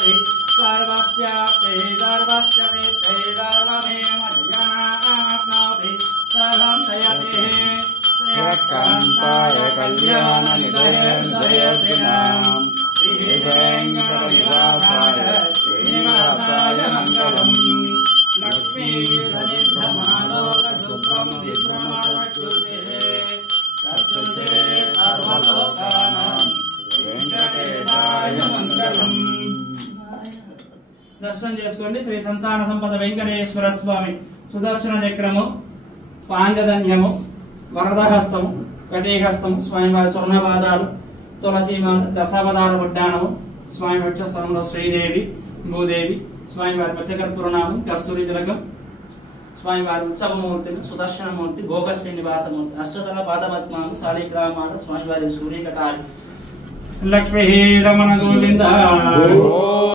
सर्वस्याप्ते सर्वस्य ते सर्वमेव जनाप्नोति सर्वं जयते श्रेयस्कान्ताय कल्याणनिधये श्रीवेङ्कटनिवासाय श्रीनिवासाय मङ्गलम् लक्ष्मी सनिधमालोकसुखं विभ्रमरक्षुते रक्षुते सर्वलोकानां वेङ्कटेशाय मङ्गलम्। దర్శనం చేసుకోండి। శ్రీ సంతాన సంపద వెంకటేశ్వర స్వామి సుదర్శన చక్రము, పాంచజన్యము, వరదహస్తము, కటీహస్తము, స్వామివారి స్వర్ణపాదాలు, తులసీమాల, దశావతార ఉడ్డానము, స్వామి వక్షస్థలంలో శ్రీదేవి, భూదేవి, స్వామివారి పచ్చకర్పూరనామం, కస్తూరి తిలకం, స్వామివారి ఉత్సవమూర్తి, సుదర్శనమూర్తి, భోగ శ్రీనివాసమూర్తి, అష్టదళ పాదపద్మాలు, శాలిగ్రామాలు, స్వామివారి సూర్యకటారి, లక్ష్మీ రమణ గోవింద।